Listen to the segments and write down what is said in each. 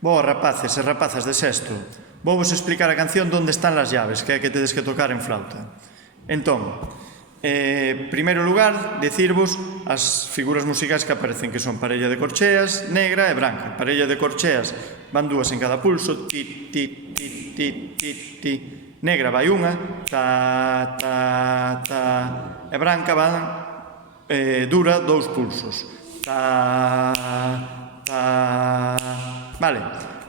Boa, rapaces e rapazas de sexto. Vou vos explicar a canción Donde están las llaves, que é a que tedes que tocar en flauta. Entón, primeiro lugar, dicirvos as figuras musicais que aparecen, que son parella de corcheas, negra e branca. Parella de corcheas van dúas en cada pulso, ti, ti, ti, ti, ti, ti. Negra vai unha, ta, ta, ta. E branca van dura dous pulsos. Ta, ta. Vale,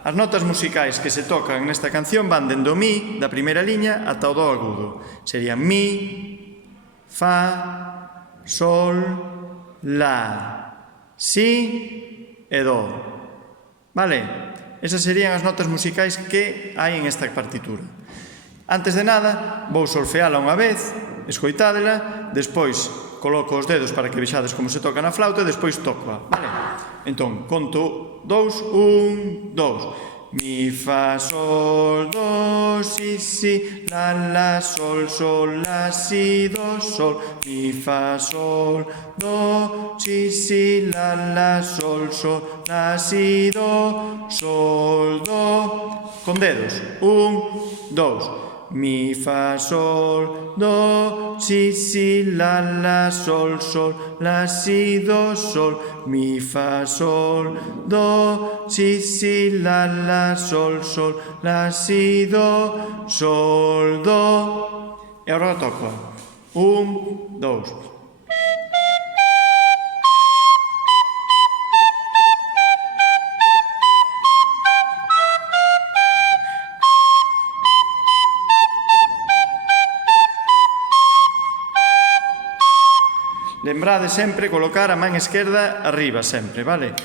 as notas musicais que se tocan nesta canción van dende o mi, da primeira liña, ata o do agudo. Serían mi, fa, sol, la, si e do. Vale, esas serían as notas musicais que hai en esta partitura. Antes de nada, vou solfeala unha vez, escoitádela, despois coloco os dedos para que vexades como se toca na flauta e despois tocoa, vale? Entón, conto 2, 1, 2. Mi, fa, sol, do, si, si, la, sol, sol, la, si, do, sol. Mi, fa, sol, do, si, si, la, sol, sol, la, si, do, sol, do. Con dedos, 1, 2. Mi, fa, sol, do, si, si, la, sol, sol, la, si, do, sol. Mi, fa, sol, do, si, si, la, sol, sol, la, si, do, sol, do. E agora toco. 1, 2. Lembrade sempre colocar a man esquerda arriba sempre, vale?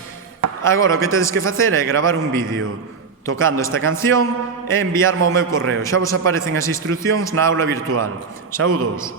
Agora o que tedes que facer é gravar un vídeo tocando esta canción e enviarme ao meu correo. Xa vos aparecen as instruccións na aula virtual. Saúdos!